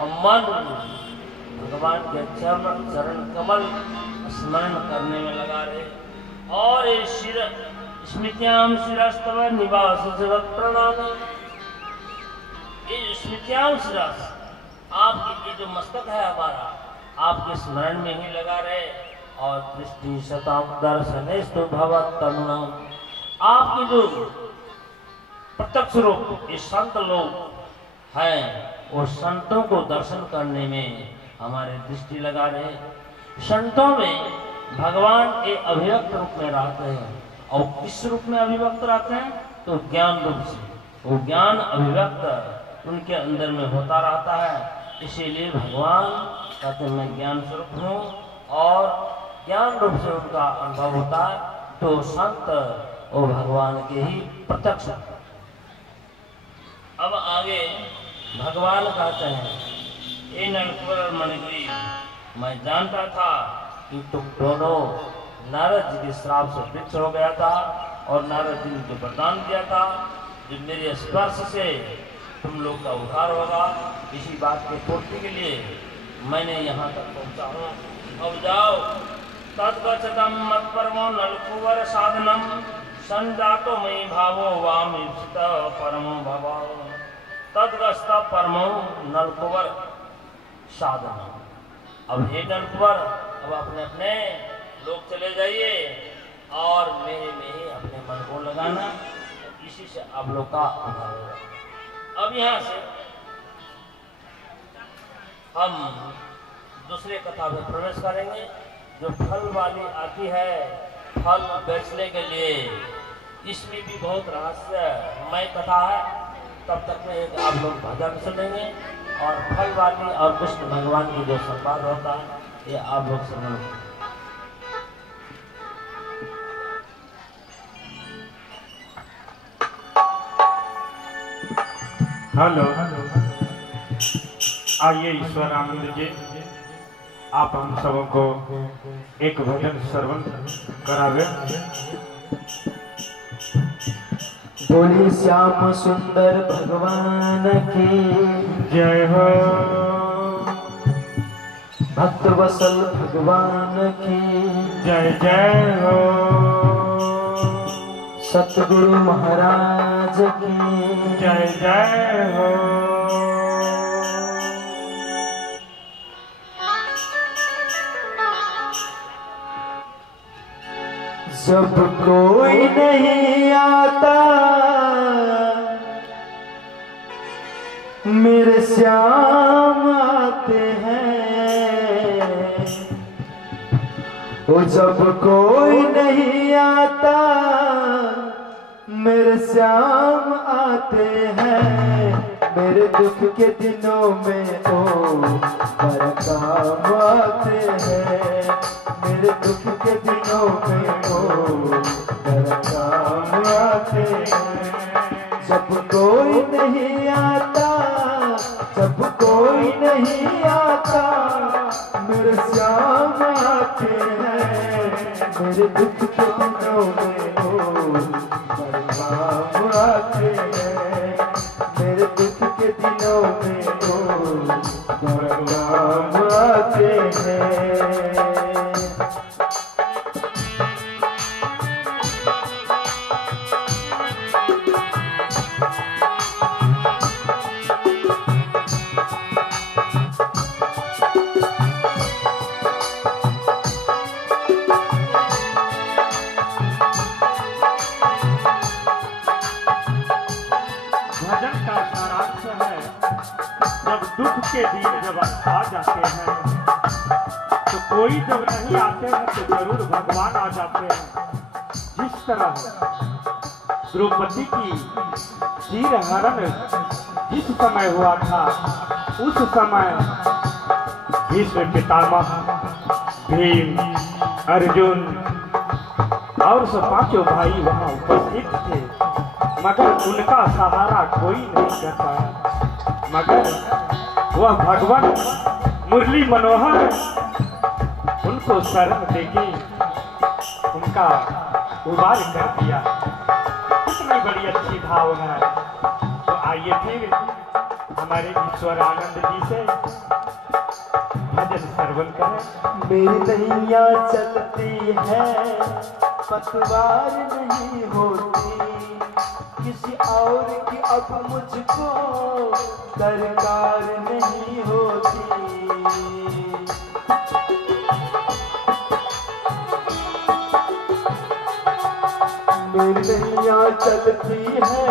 और मन भगवान के चरण कमल स्मरण करने में लगा रहे। और ये स्मृत्याम शिरस्तव निवास जगत प्रणाम, ये स्मृत्याम शिरस आपकी, ये जो मस्तक है हमारा आपके स्मरण में ही लगा रहे। और दृष्टि शताम दर्शनेस्तु भवत तनुनाम, आपकी जो प्रत्यक्ष रूप ये संत लोग हैं वो संतों को दर्शन करने में हमारे दृष्टि लगा रहे। संतों में भगवान के अभिव्यक्त रूप में रहते हैं। और किस रूप में अभिव्यक्त रहते हैं? तो ज्ञान रूप से, वो ज्ञान अभिव्यक्त उनके अंदर में होता रहता है। इसीलिए भगवान कहते हैं मैं ज्ञान स्वरूप हूँ और ज्ञान रूप से उनका अनुभव होता है। तो संत वो भगवान के ही प्रत्यक्ष। अब आगे भगवान कहते हैं ये नरकुवर और मणिग्री, मैं जानता था कि तुम दोनों नारद जी के श्राप से वृक्ष हो गया था और नारद जी ने जो वरदान दिया था जो मेरे स्पर्श से तुम लोग का उद्धार होगा, इसी बात की पूर्ति के लिए मैंने यहाँ तक पहुँचा हूँ। अब जाओ तद्गच्छतम मत्परमो नलकुवर साधनम संजातो मयि भावो वाम ईप्सित परमो भव। तद्गस्त परमो नलकुवर साधनम। अब हे नलकुवर, अब अपने अपने लोग चले जाइए और मेरे में ही अपने मन को लगाना, इसी से आप लोग का उद्धार होगा। अब यहाँ से हम दूसरे कथा में प्रवेश करेंगे जो फल वाली आती है, फल बेचने के लिए। इसमें भी बहुत रहस्यमय कथा है। तब तक में एक आप लोग भजन सुनेंगे और फल वाली और कृष्ण भगवान की जो संवाद होता है ये आप लोग सुनेंगे। हेलो, आइए ईश्वर आनंद जी, आप हम सबों को एक भजन श्रवण करावे। बोली श्याम सुंदर भगवान की जय हो, भक्त वसल भगवान की जय जय हो, सतगुरु महाराज की जय जय हो। जब कोई नहीं आता मेरे श्याम आते हैं, वो जब कोई नहीं आता मेरे श्याम आते हैं। मेरे दुख के दिनों में ओ मेरा काम आते हैं, मेरे दुख के दिनों में ओ मेरा काम आते हैं। जब कोई नहीं आता, जब कोई नहीं आता मेरे श्याम आते हैं। मेरे दुख के दिनों में ओ मेरा काम आते हैं, मेरे दुख के दिनों में ओ मेरा काम आते हैं। दुख के दिन जब आ जाते हैं तो कोई जब नहीं आते हैं तो जरूर भगवान आ जाते हैं। जिस तरह द्रौपदी की चीर हरण जिस समय हुआ था उस समय भीष्म पितामह, भीम, अर्जुन और सब पांचों भाई वहां उपस्थित थे, मगर उनका सहारा कोई नहीं कर पाया। मगर वह भगवान मुरली मनोहर उनको शरण देके उनका उबार कर दिया। कितनी बड़ी अच्छी भावना है। तो आइए फिर हमारे ईश्वर आनंद जी से श्रवण करें। मेरी नैया चलती है पतवार नहीं होती, किसी और की अब मुझको दरकार नहीं होती। मेरी नैया चलती है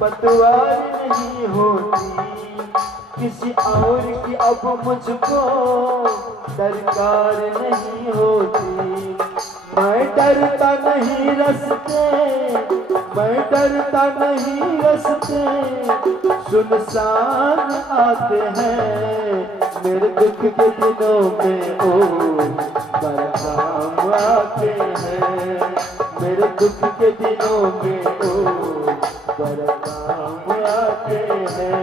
पतवार नहीं होती, किसी और की अब मुझको दरकार नहीं होती। मैं डरता नहीं रस्ते, मैं डरता नहीं रस्ते, सुनसान आते हैं मेरे दुख के दिनों में ओ बरहम आते हैं, मेरे दुख के दिनों में ओ बरहम आते हैं।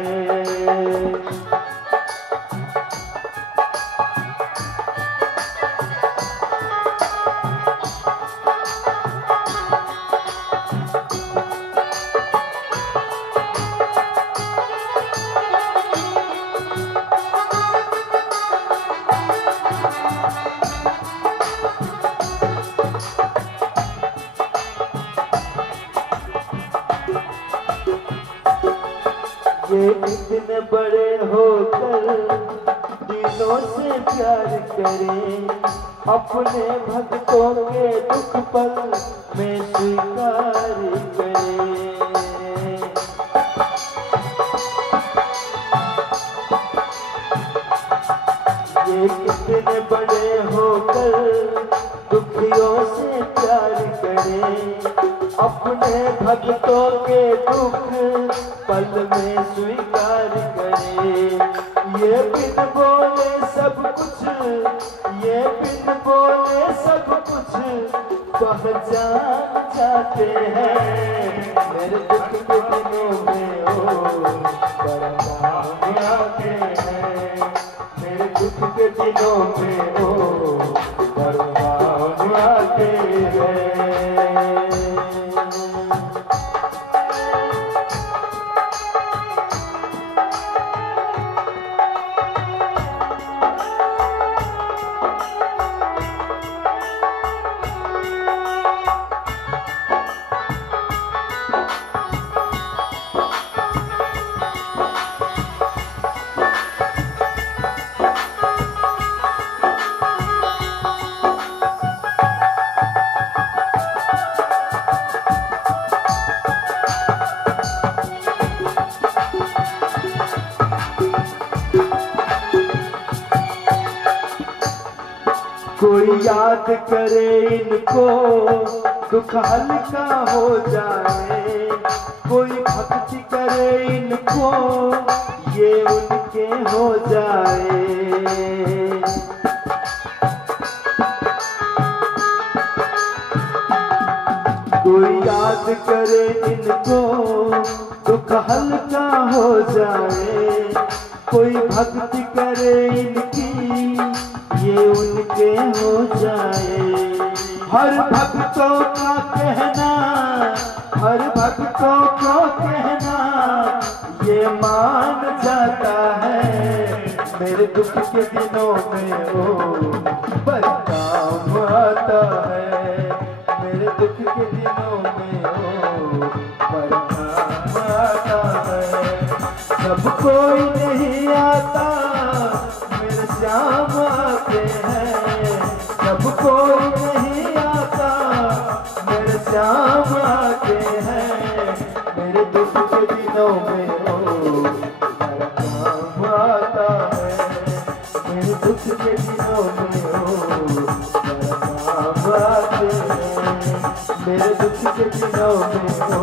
ये इतने बड़े होकर दिलों से प्यार करें, अपने भक्तों के दुख पल में स्वीकार करें। ये इतने बड़े होकर दुखियों से प्यार करें, अपने भक्तों के दुख पल में स्वीकार करे। ये बिन बोले सब कुछ, ये बिन बोले सब कुछ पहचान जाते हैं मेरे दुख के दिनों में ओ बरहम आते हैं, मेरे दुख के दिनों में ओ बरहम आते हैं। कोई याद करे इनको दुख हल्का हो जाए, कोई भक्ति करे इनको ये उनके हो जाए। कोई याद करे इनको दुख हल्का हो जाए, कोई भक्ति करे इनकी ये उनके हो जाए। हर भक्तों का कहना, हर भक्तों को कहना ये मान जाता है मेरे दुख के दिनों में ओ बरहम आता है, मेरे दुख के दिनों में ओ बरहम आता है। सब कोई नहीं आता मेरे श्याम आते हैं, सब कोई नहीं आता मेरे श्याम आते हैं, मेरे दुख के दिनों में ओ बरहम आता है, मेरे दुख के दिनों में ओ बरहम आते हैं, मेरे दुख के दिनों में ओ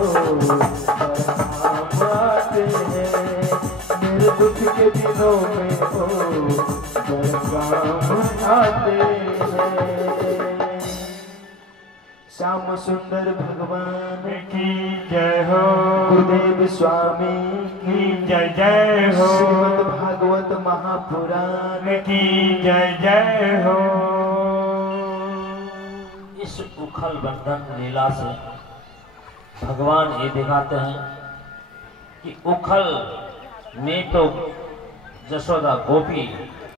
बरहम आते हैं, मेरे दुख के दिनों में ओ बरहम आते हैं। श्याम सुंदर भगवान की जय हो, गुरुदेव स्वामी की जय जय हो, श्रीमद् भागवत महापुराण की जय जय हो। इस उखल बंधन लीला से भगवान ये दिखाते हैं कि उखल में तो जसोदा गोपी